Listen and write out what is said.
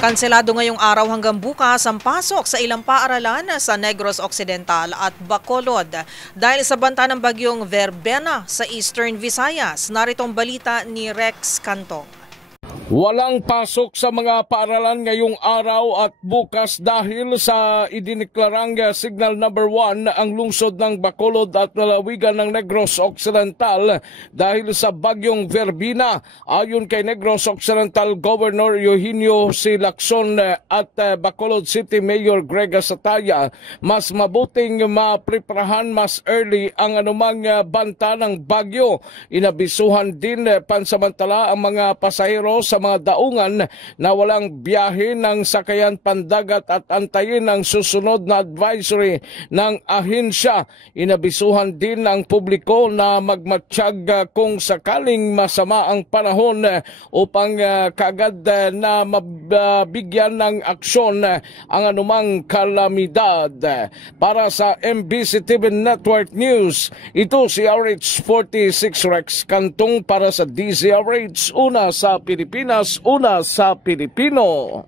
Kanselado ngayong araw hanggang bukas ang pasok sa ilang paaralan sa Negros Occidental at Bacolod dahil sa banta ng bagyong Verbena sa Eastern Visayas. Narito ang balita ni Rex Cantong. Walang pasok sa mga paaralan ngayong araw at bukas dahil sa idineklarang Signal Number 1 ang lungsod ng Bacolod at lalawigan ng Negros Occidental dahil sa bagyong Verbena. Ayon kay Negros Occidental Governor Eugenio C. Lacson at Bacolod City Mayor Greg Sataya, mas mabuting mapreparahan mas early ang anumang banta ng bagyo. Inabisuhan din pansamantala ang mga pasahero sa mga daungan na walang biyahe ng sakayan pandagat at antayin ang susunod na advisory ng ahensya. Inabisuhan din ang publiko na magmatsyag kung sakaling masama ang panahon upang kagad na mabigyan ng aksyon ang anumang kalamidad. Para sa MBC TV Network News, ito si RH46 Rex Cantong para sa DZRH, una sa Pilipinas, una sa Pilipino.